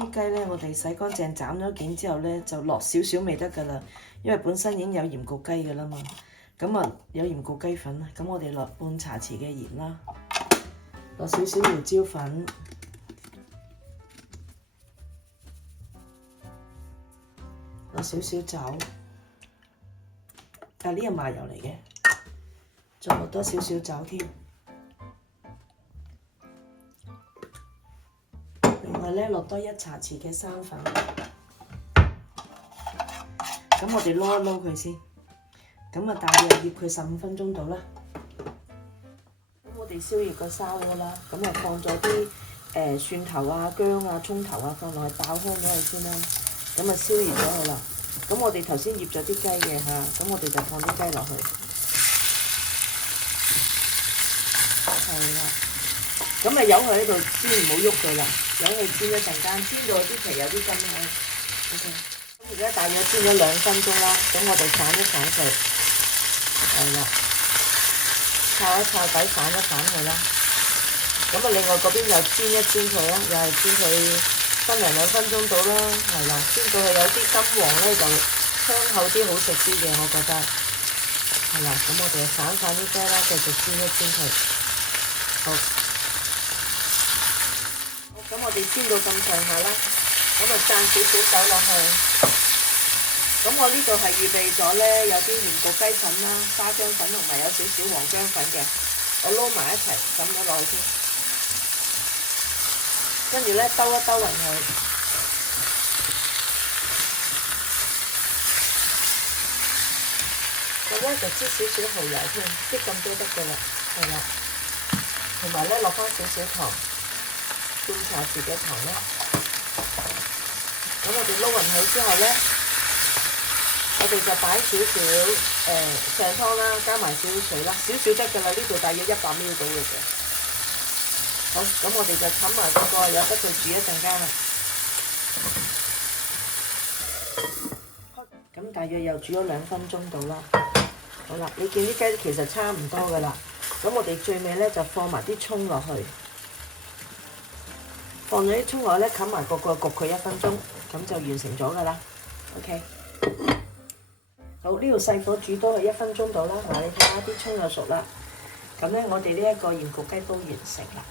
啲雞咧，我哋洗乾淨斬咗件之後咧，就落少少味得㗎啦，因為本身已經有鹽焗雞㗎啦嘛。咁啊有鹽焗雞粉，咁我哋落半茶匙嘅鹽啦，落少少胡椒粉，落少少酒，但係呢個麻油嚟嘅，再落多少少酒添。另外咧落多1茶匙嘅生粉，咁我哋撈一撈佢先。咁啊，大約醃佢15分鐘到啦。咁我哋燒熱個砂鍋啦，咁啊放咗啲蒜頭啊、薑啊、葱頭啊放落去爆香咗佢先啦。咁啊燒熱咗佢啦。咁我哋頭先醃咗啲雞嘅嚇，咁我哋就放啲雞落去。係啦。咁啊由佢喺度煎，唔好喐佢啦，由佢煎一陣間，煎到啲皮有啲金香。OK。咁而家大約煎咗2分鐘啦，咁我哋散一散佢。係啦，炒一炒底，反一反佢啦。咁啊，另外嗰邊又煎一煎佢啦，又係煎佢分零2分鐘到啦。係啦，煎到佢有啲金黃咧，就香口啲，好食啲嘅，我覺得。係啦，咁我哋散啲雞啦，繼續煎一煎佢。好，咁我哋煎到咁上下啦，咁啊散少少酒落去。咁我呢度係預備咗咧，有啲鹽焗雞粉啦、花椒粉同埋有少少黃薑粉嘅，我撈埋一齊抌咗落去先，跟住咧兜一兜勻佢，咁咧就擠少少蠔油添，擠咁多得㗎啦，係啦，同埋咧落翻少少糖，半茶匙嘅糖啦，咁我哋撈勻佢之後咧。我哋就擺少少上湯啦，加埋少少水啦，少少得㗎啦，呢度大約100 ml 到嘅啫。好，咁我哋就冚埋嗰個，由得佢煮一陣間啦。咁大約又煮咗2分鐘到啦。好啦，你見啲雞其實差唔多㗎啦。咁我哋最尾咧就放埋啲葱落去，放咗啲葱落去咧，冚埋個焗佢1分鐘，咁就完成咗㗎啦。OK。好，呢度細火煮多佢1分鐘到啦。嗱，你睇下啲葱又熟啦。咁咧，我哋呢一個鹽焗雞煲完成啦。